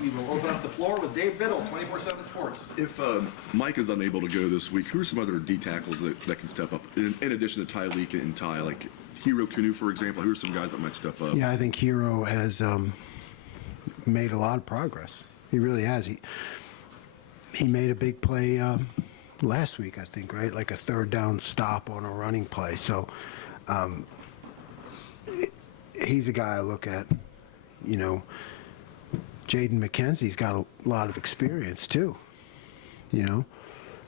we will open up the floor with Dave Biddle, 24/7 Sports. If Mike is unable to go this week, who are some other D tackles that can step up in addition to Tyleek and Ty? Like Hero Kanu, for example. Who are some guys that might step up? Yeah, I think Hero has made a lot of progress. He really has. He made a big play last week, I think, right? Like a third down stop on a running play. So he's a guy I look at. You know, Jaden McKenzie's got a lot of experience too. You know,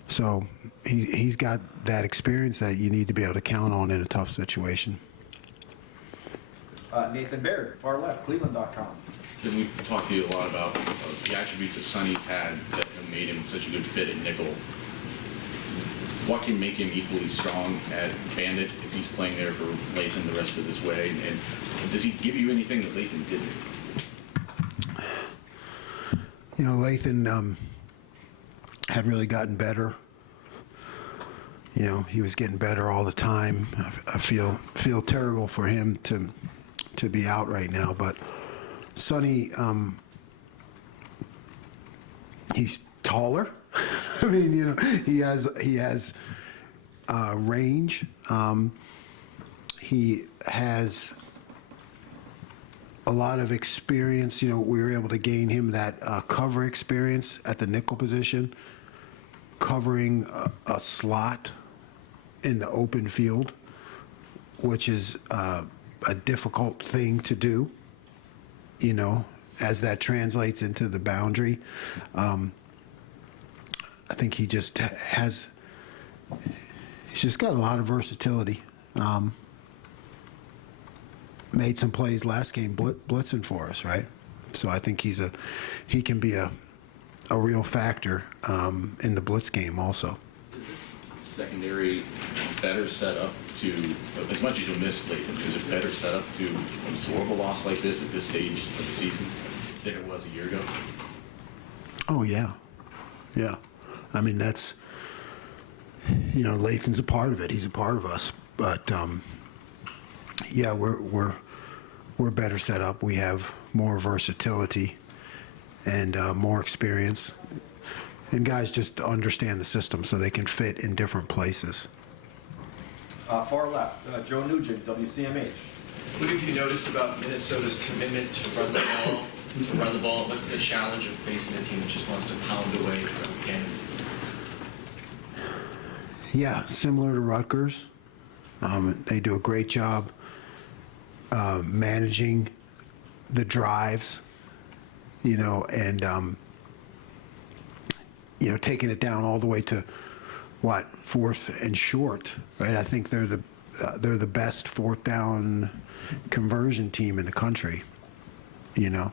so he's got that experience that you need to be able to count on in a tough situation. Nathan Baird, far left, Cleveland.com. Then we talked to you a lot about the attributes that Sonny's had that have made him such a good fit at nickel. What can make him equally strong at Bandit if he's playing there for Lathan the rest of his way? And does he give you anything that Lathan didn't? You know, Lathan had really gotten better. You know, he was getting better all the time. I feel terrible for him to be out right now, but Sonny, he's taller. I mean, you know, he has range. He has a lot of experience. You know, we were able to gain him that cover experience at the nickel position, covering a slot in the open field, which is a difficult thing to do, you know, as that translates into the boundary. I think he just he's just got a lot of versatility. Made some plays last game blitzing for us, right? So I think he can be a real factor in the blitz game also. Is this secondary better set up to, as much as you'll miss Lathan, is it better set up to absorb a loss like this at this stage of the season than it was a year ago? Oh yeah, yeah. I mean, that's, you know, Lathan's a part of it. He's a part of us, but yeah, we're better set up. We have more versatility and more experience, and guys just understand the system so they can fit in different places. Far left, Joe Nugent, WCMH. What have you noticed about Minnesota's commitment to run the ball? What's the challenge of facing a team that just wants to pound away throughout the game? Yeah, similar to Rutgers. They do a great job managing the drives, you know, and you know, taking it down all the way to what, 4th and short, right? I think they're the best 4th down conversion team in the country. You know,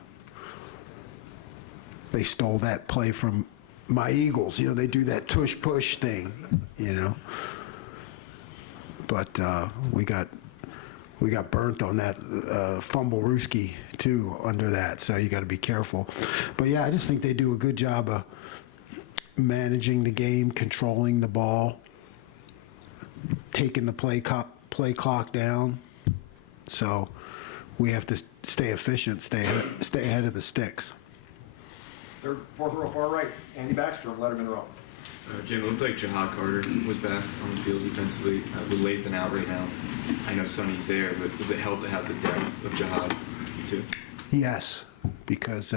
they stole that play from my Eagles. You know, they do that tush push thing. You know, but we got burnt on that fumble Ruski too under that. So you got to be careful. But yeah, I just think they do a good job of managing the game, controlling the ball, taking the play clock down. So we have to stay efficient, stay ahead of the sticks. Fourth row, far right, Andy Baxter, Letterman row. Jim, it looked like Jahad Carter was back on the field defensively. With Lathan out right now, I know Sonny's there, but does it help to have the depth of Jahad too? Yes, because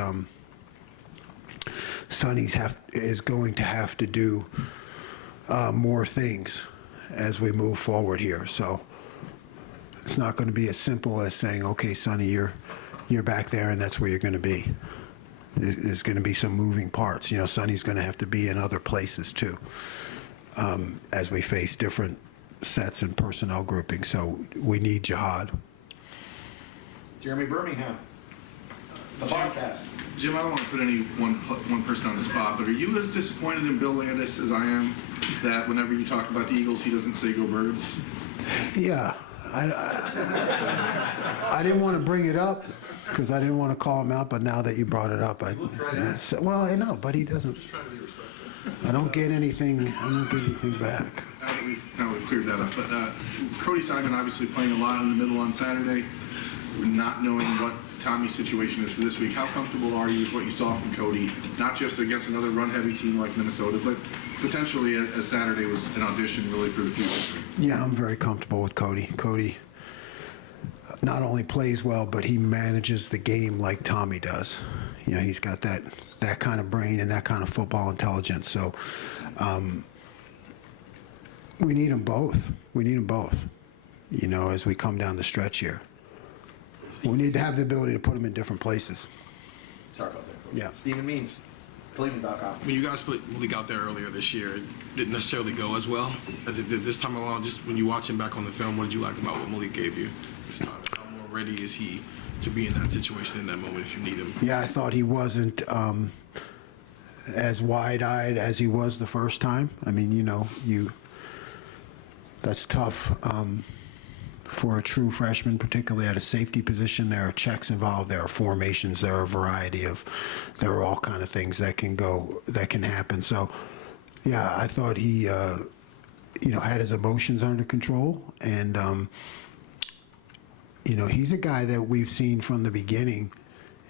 Sonny's is going to have to do more things as we move forward here. So it's not going to be as simple as saying, "Okay, Sonny, you're back there, and that's where you're going to be." There's going to be some moving parts. You know, Sonny's going to have to be in other places too, as we face different sets and personnel grouping. So we need Jahad. Jeremy Birmingham, the podcast. Jim, I don't want to put any one person on the spot, but are you as disappointed in Bill Landis as I am that whenever you talk about the Eagles, he doesn't say "Go Birds"? Yeah, I didn't want to bring it up because I didn't want to call him out, but now that you brought it up, well, I know, but he doesn't. Just trying to be respectful. I don't get anything back. Now we've cleared that up. But Cody Simon obviously playing a lot in the middle on Saturday. not knowing what Tommy's situation is for this week, how comfortable are you with what you saw from Cody, not just against another run-heavy team like Minnesota, but potentially as Saturday was an audition really for the future? Yeah, I'm very comfortable with Cody. Cody not only plays well, but he manages the game like Tommy does. You know, he's got that kind of brain and that kind of football intelligence. So we need them both. We need them both, you know, as we come down the stretch here. We need to have the ability to put them in different places. Sorry about that, Coach. Yeah. Stephen Means, Cleveland.com. When you guys put Malik out there earlier this year, it didn't necessarily go as well as it did this time around. Just when you watch him back on the film, what did you like about what Malik gave you this time? How more ready is he to be in that situation in that moment if you need him? Yeah, I thought he wasn't as wide-eyed as he was the first time. I mean, you know, that's tough for a true freshman, particularly at a safety position. There are checks involved, there are formations, there are a variety of, there are all kind of things that can happen. So, yeah, I thought he, you know, had his emotions under control, and you know, he's a guy that we've seen from the beginning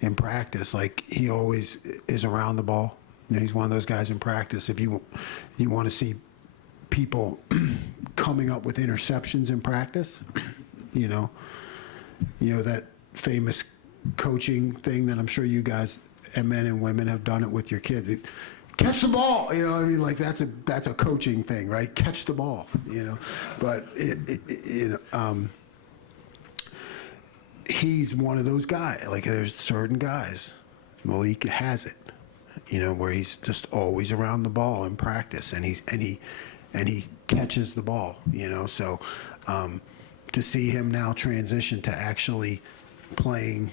in practice. Like, he always is around the ball. You know, he's one of those guys in practice. If you want to see people coming up with interceptions in practice, you know that famous coaching thing that I'm sure you guys and men and women have done it with your kids. Catch the ball, you know what I mean? Like, that's a coaching thing, right? Catch the ball, you know. But he's one of those guys. Like, there's certain guys, Malik has it, you know, where he's just always around the ball in practice, and he catches the ball, you know. So to see him now transition to actually playing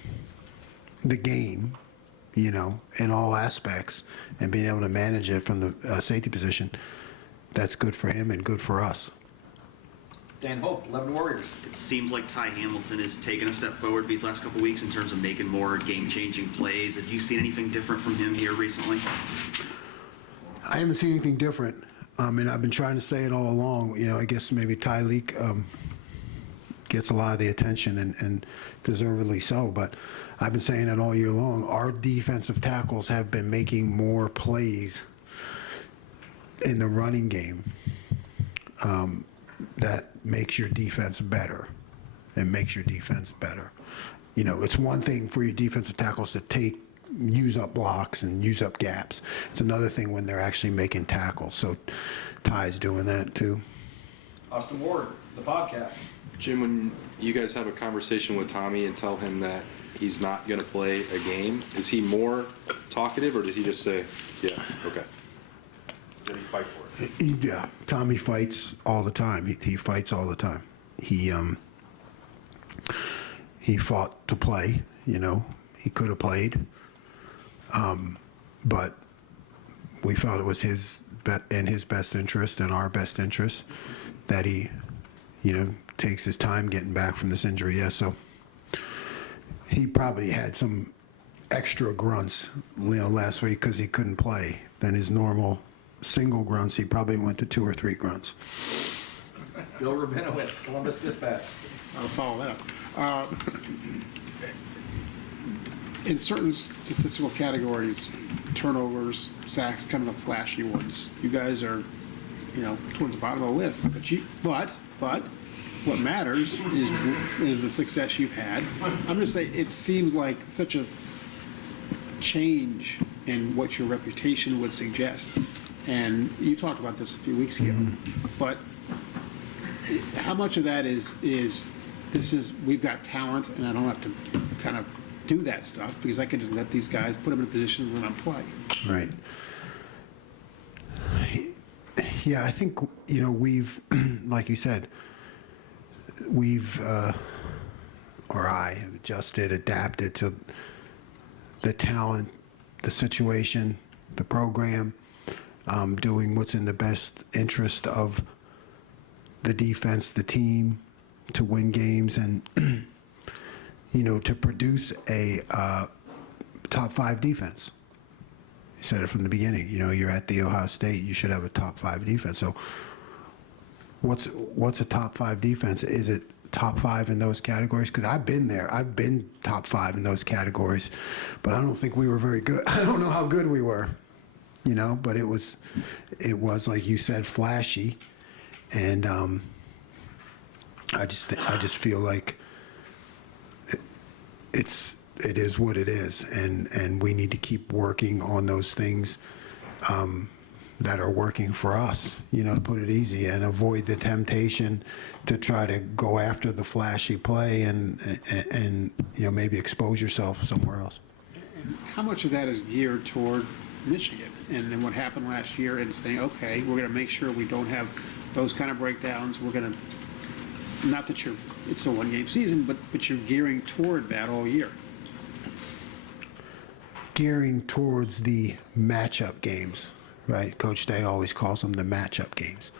the game, you know, in all aspects, and being able to manage it from the safety position, that's good for him and good for us. Dan Hope, 11 Warriors. It seems like Ty Hamilton has taken a step forward these last couple of weeks in terms of making more game-changing plays. Have you seen anything different from him here recently? I haven't seen anything different. And I've been trying to say it all along. You know, I guess maybe Tyleek gets a lot of the attention, and deservedly so. But I've been saying it all year long. Our defensive tackles have been making more plays in the running game that makes your defense better. It makes your defense better. You know, it's one thing for your defensive tackles to use up blocks and use up gaps. It's another thing when they're actually making tackles. So Ty's doing that too. Austin Ward, the podcast. Jim, when you guys have a conversation with Tommy and tell him that he's not going to play a game, is he more talkative, or did he just say, yeah, okay? Did he fight for it? Yeah, Tommy fights all the time. He fights all the time. He fought to play, you know. He could have played. But we felt it was in his best interest and our best interest that he, you know, takes his time getting back from this injury. Yeah, so he probably had some extra grunts, you know, last week because he couldn't play. Than his normal single grunts, he probably went to 2 or 3 grunts. Bill Rabinowitz, Columbus Dispatch. I'll follow that up. In certain statistical categories, turnovers, sacks, kind of the flashy ones, you guys are, you know, towards the bottom of the list. But what matters is the success you've had. I'm just saying, it seems like such a change in what your reputation would suggest. And you talked about this a few weeks ago. But how much of that is we've got talent, and I don't have to kind of do that stuff because I can just let these guys, put them in a position to let them play. Right. Yeah, I think, you know, we've, like you said, I have adjusted, adapted to the talent, the situation, the program, doing what's in the best interest of the defense, the team, to win games and, you know, to produce a top 5 defense. You said it from the beginning. You know, you're at the Ohio State, you should have a top 5 defense. So what's a top 5 defense? Is it top 5 in those categories? Because I've been there. I've been top 5 in those categories, but I don't think we were very good. I don't know how good we were, but it was like you said, flashy, and I just feel like it is what it is, and we need to keep working on those things that are working for us, to put it easy, and avoid the temptation to try to go after the flashy play and maybe expose yourself somewhere else. How much of that is geared toward Michigan and then what happened last year and saying, okay, we're going to make sure we don't have those kind of breakdowns. We're going to, not that it's a one-game season, but you're gearing toward that all year. Gearing towards the matchup games, right? Coach Day always calls them the matchup games.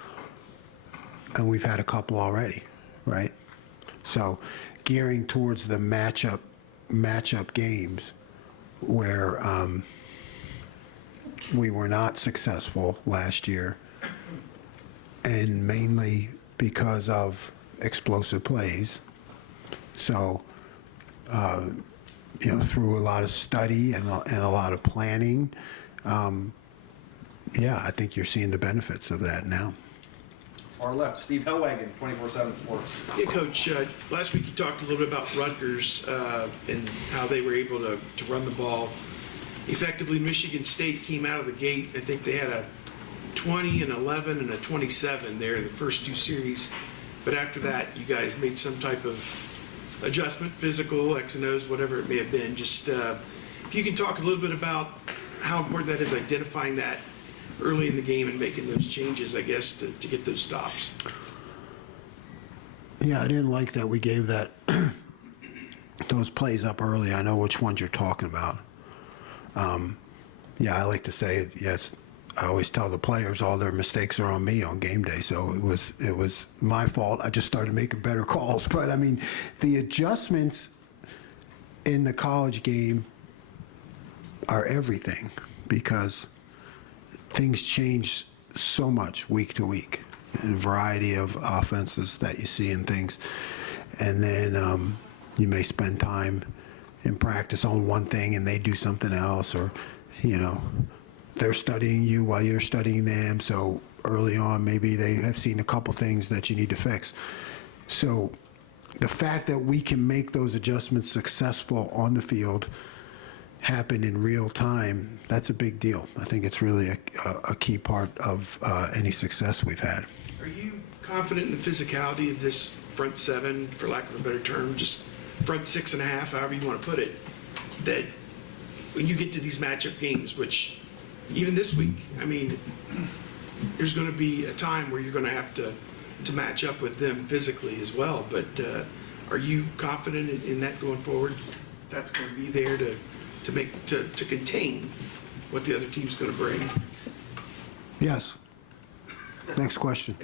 And we've had a couple already, right? So gearing towards the matchup games where we were not successful last year, and mainly because of explosive plays. So, through a lot of study and a lot of planning, I think you're seeing the benefits of that now. Far left, Steve Hellwagon, 24/7 Sports. Yeah, Coach, last week you talked a little bit about Rutgers and how they were able to run the ball effectively. Michigan State came out of the gate. I think they had a 20 and 11 and a 27 there in the first 2 series. But after that, you guys made some type of adjustment, physical, X and O's, whatever it may have been. Just if you can talk a little bit about how important that is, identifying that early in the game and making those changes, I guess, to get those stops. Yeah, I didn't like that we gave those plays up early. I know which ones you're talking about. I like to say, I always tell the players all their mistakes are on me on game day. So it was my fault. I just started making better calls. But I mean, the adjustments in the college game are everything, because things change so much week to week, and a variety of offenses that you see and things. And then you may spend time in practice on one thing and they do something else, or, they're studying you while you're studying them. So early on, maybe they have seen a couple things that you need to fix. So the fact that we can make those adjustments successful on the field happen in real time, that's a big deal. I think it's really a key part of any success we've had. Are you confident in the physicality of this front 7, for lack of a better term, just front 6.5, however you want to put it, that when you get to these matchup games, which even this week, I mean, there's going to be a time where you're going to have to match up with them physically as well. But are you confident in that going forward? That's going to be there to contain what the other team's going to bring? Yes. Next question.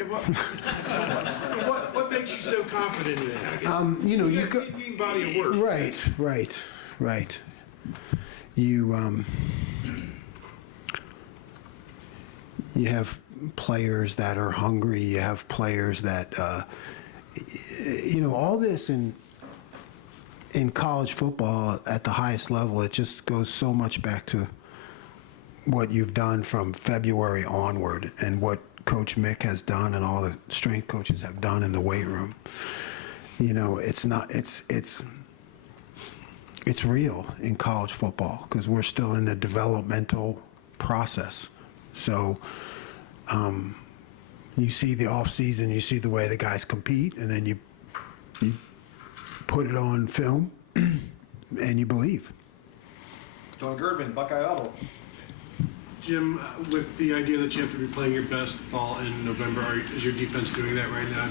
What makes you so confident in that? I guess? You go. Body of work. Right. You have players that are hungry. You have players that, all this in college football at the highest level, it just goes so much back to what you've done from February onward, and what Coach Mick has done and all the strength coaches have done in the weight room. It's real in college football, because we're still in the developmental process. So you see the off season, you see the way the guys compete, and then you put it on film and you believe. John Girdman, Buckeye Auto. Jim, with the idea that you have to be playing your best ball in November, is your defense doing that right now?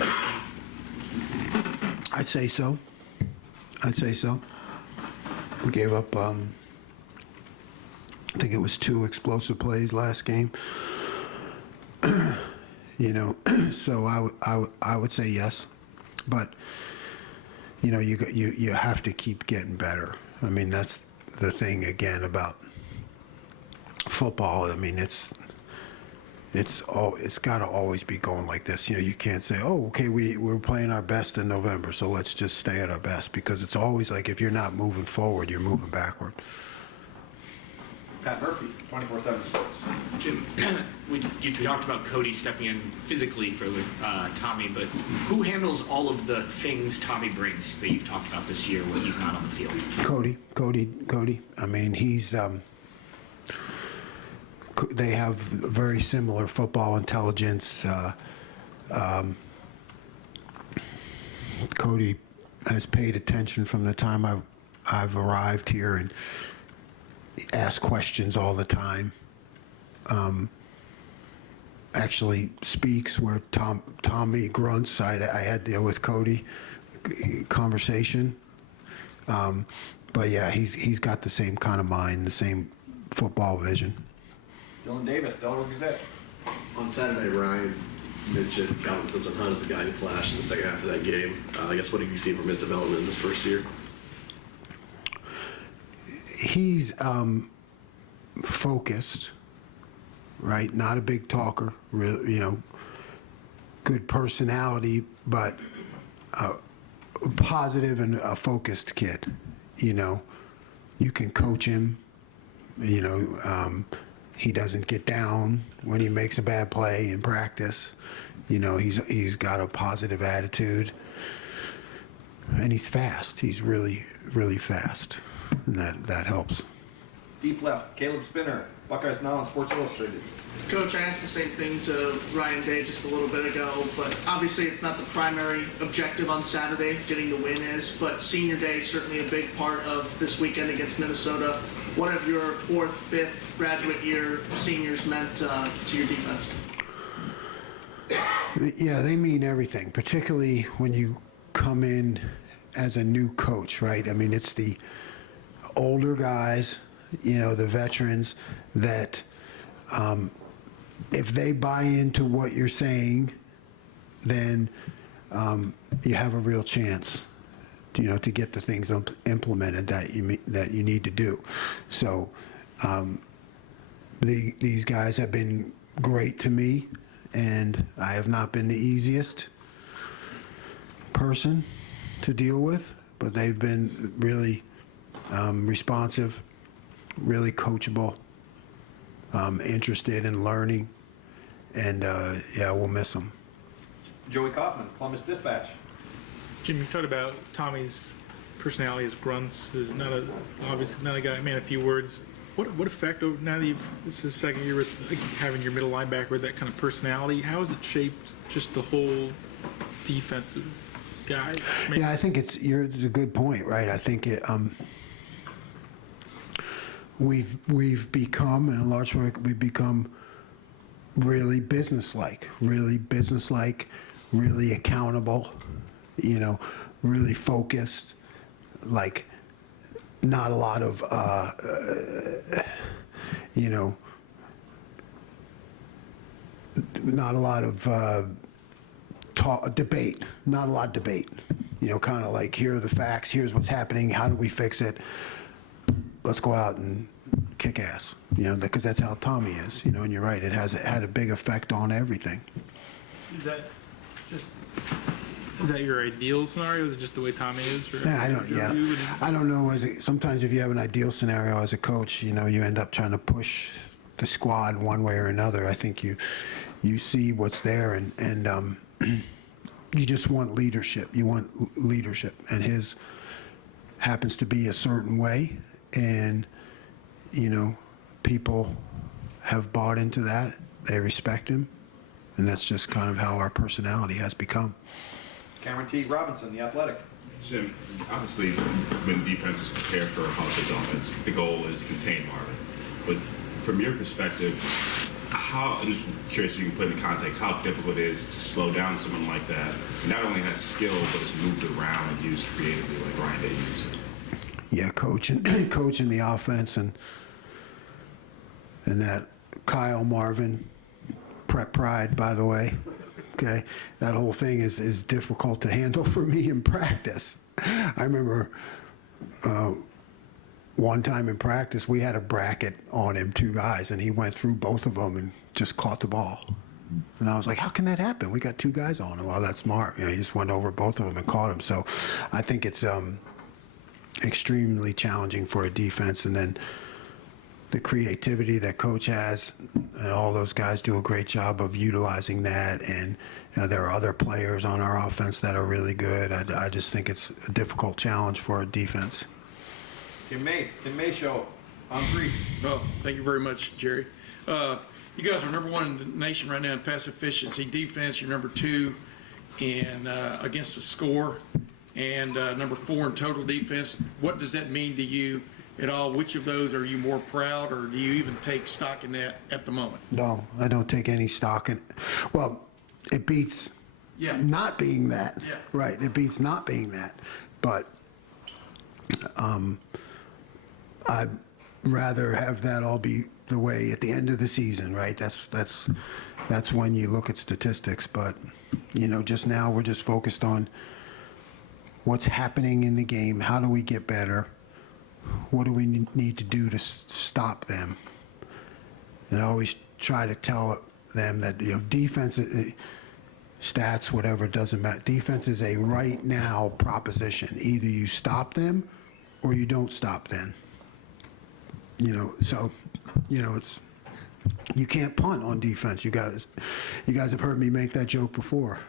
I'd say so. We gave up, I think it was 2 explosive plays last game. So I would say yes, but you have to keep getting better. I mean, that's the thing again about football. I mean, it's it's got to always be going like this. You can't say, oh, okay, we're playing our best in November, so let's just stay at our best, because it's always like if you're not moving forward, you're moving backward. Pat Murphy, 24/7 Sports. Jim, you talked about Cody stepping in physically for Tommy, but who handles all of the things Tommy brings that you've talked about this year when he's not on the field? Cody. I mean, he's they have very similar football intelligence. Cody has paid attention from the time I've arrived here and asked questions all the time. Actually speaks where Tommy grunts. I had to deal with Cody conversation. But yeah, he's got the same kind of mind, the same football vision. Dylan Davis, Delaware Gazette. On Saturday, Ryan mentioned Calvin Simpson Hunt as the guy who flashed in the second half of that game. I guess what have you seen from his development in this first year? He's focused, right? Not a big talker, good personality, but a positive and a focused kid. You can coach him. He doesn't get down when he makes a bad play in practice. He's got a positive attitude, and he's fast. He's really, really fast, and that helps. Deep left, Caleb Spinner, Buckeyes Now on Sports Illustrated. Coach, I asked the same thing to Ryan Day just a little bit ago, but obviously it's not the primary objective on Saturday, getting the win is, but senior day is certainly a big part of this weekend against Minnesota. What have your 4th, 5th graduate year seniors meant to your defense? Yeah, they mean everything, particularly when you come in as a new coach, right? I mean, it's the older guys, the veterans that if they buy into what you're saying, then you have a real chance, to get the things implemented that you need to do. So these guys have been great to me, and I have not been the easiest person to deal with, but they've been really responsive, really coachable, interested in learning, and we'll miss them. Joey Kaufman, Columbus Dispatch. Jim, you talked about Tommy's personality as grunts. Is obviously not a guy, man, a few words. What effect, now that this is the second year with having your middle linebacker with that kind of personality, how has it shaped just the whole defensive guy? Yeah, I think it's a good point, right? I think we've become, in a large way, we've become really businesslike, really accountable, really focused, like not a lot of, not a lot of debate, kind of like, here are the facts, here's what's happening, how do we fix it? Let's go out and kick ass, because that's how Tommy is, and you're right, it had a big effect on everything. Is that your ideal scenario? Is it just the way Tommy is? Or I don't know. Sometimes if you have an ideal scenario as a coach, you end up trying to push the squad one way or another. I think you see what's there, and you just want leadership. You want leadership, and his happens to be a certain way, and people have bought into that. They respect him, and that's just kind of how our personality has become. Cameron T. Robinson, The Athletic. Jim, obviously, when defenses prepare for Hollis's offense, the goal is contain Marvin. But from your perspective, I'm just curious if you can put in context how difficult it is to slow down someone like that. He not only has skill, but is moved around and used creatively like Ryan Day used. Yeah, coaching the offense and that Kyle Marvin, Prep Pride, by the way. Okay, that whole thing is difficult to handle for me in practice. I remember one time in practice, we had a bracket on him, 2 guys, and he went through both of them and just caught the ball. And I was like, how can that happen? We got 2 guys on him. Well, that's smart. He just went over both of them and caught him. So I think it's extremely challenging for a defense. And then the creativity that coach has, and all those guys do a great job of utilizing that. And there are other players on our offense that are really good. I just think it's a difficult challenge for a defense. Tim May Show on 3. Oh, thank you very much, Jerry. You guys are number 1 in the nation right now in pass efficiency. Defense, you're number 2 in against the score, and number 4 in total defense. What does that mean to you at all? Which of those are you more proud, or do you even take stock in that at the moment? No, I don't take any stock in. Well, it beats not being that. Yeah. Right. It beats not being that. But I'd rather have that all be the way at the end of the season, right? That's when you look at statistics. But just now we're just focused on what's happening in the game. How do we get better? What do we need to do to stop them? And I always try to tell them that defense, stats, whatever, doesn't matter. Defense is a right now proposition. Either you stop them or you don't stop them. So it's, you can't punt on defense. You guys have heard me make that joke before.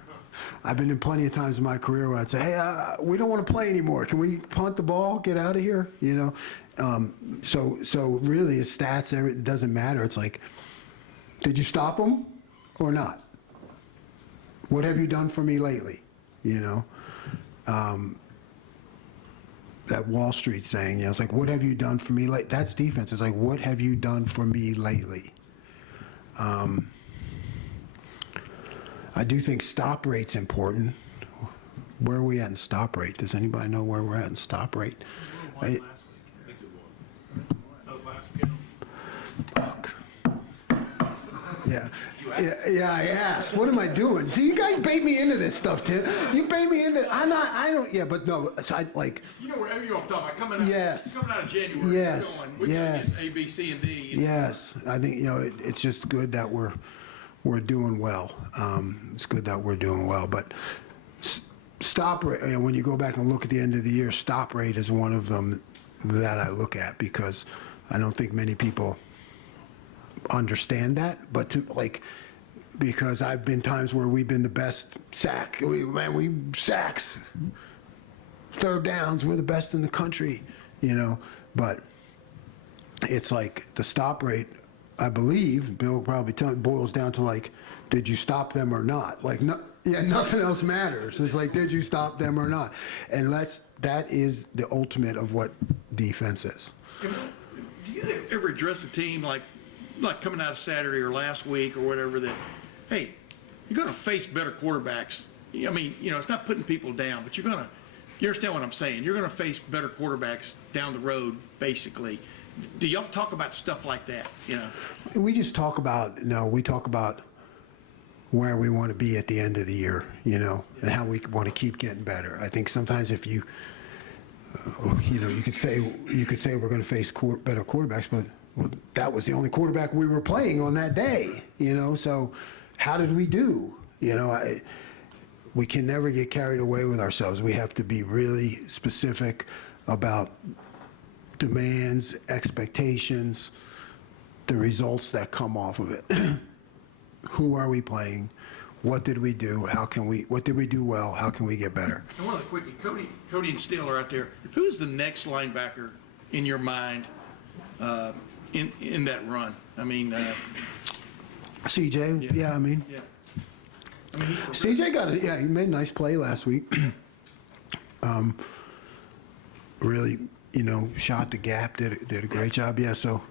I've been in plenty of times in my career where I'd say, hey, we don't want to play anymore. Can we punt the ball, get out of here? So really, his stats, it doesn't matter. It's like, did you stop him or not? What have you done for me lately? That Wall Street saying, it's like, what have you done for me lately? That's defense. It's like, what have you done for me lately? I do think stop rate's important. Where are we at in stop rate? Does anybody know where we're at in stop rate? Yeah, I asked. What am I doing? See, you guys bait me into this stuff, Tim. You bait me into. But no. So I like. Wherever you're talking about coming out. Yes. Coming out of January. Yes. Yes. A, B, C, and D. Yes. I think it's just good that we're doing well. It's good that we're doing well, but stop rate. When you go back and look at the end of the year, stop rate is one of them that I look at because I don't think many people understand that, but because I've been times where we've been the best sack. We sacks, third downs, we're the best in the country, but it's like the stop rate, I believe, Bill will probably tell me, boils down to did you stop them or not? Nothing else matters. It's like, did you stop them or not? And that is the ultimate of what defense is. Do you ever address a team like coming out of Saturday or last week or whatever that, hey, you're going to face better quarterbacks. I mean, it's not putting people down, but you understand what I'm saying. You're going to face better quarterbacks down the road, basically. Do y'all talk about stuff like that? We just talk about, we talk about where we want to be at the end of the year, and how we want to keep getting better. I think sometimes if you, you could say we're going to face better quarterbacks, but that was the only quarterback we were playing on that day, so how did we do? We can never get carried away with ourselves. We have to be really specific about demands, expectations, the results that come off of it. Who are we playing? What did we do? What did we do well? How can we get better? And one of the quickie, Cody and Steele are out there. Who's the next linebacker in your mind in that run? I mean, CJ. Yeah, I mean, CJ he made a nice play last week. Really, shot the gap, did a great job. Yeah, so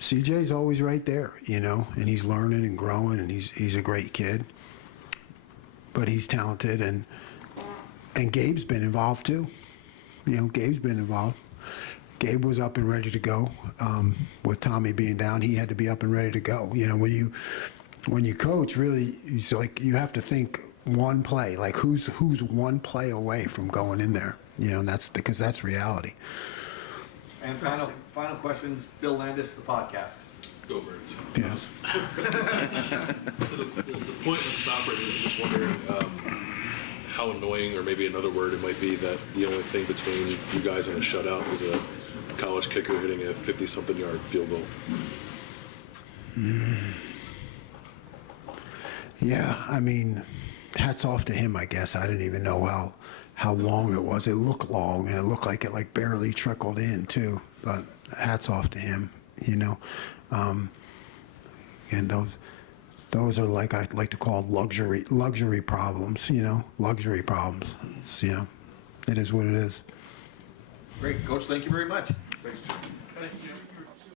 CJ's always right there, and he's learning and growing, and he's a great kid. But he's talented, and Gabe's been involved too. Gabe's been involved. Gabe was up and ready to go. With Tommy being down, he had to be up and ready to go. When you coach, really, it's like you have to think one play. Like who's one play away from going in there? And that's because that's reality. And final questions, Bill Landis, the podcast. Go Birds. Yes. So the point of stop rating, I'm just wondering how annoying, or maybe another word it might be, that the only thing between you guys and a shutout is a college kicker hitting a 50-something yard field goal. Yeah, I mean, hats off to him, I guess. I didn't even know how long it was. It looked long, and it looked like it barely trickled in too. But hats off to him, and those are like I like to call luxury problems. Luxury problems. It's, it is what it is. Great, Coach. Thank you very much. Thanks, Jim. Thank you.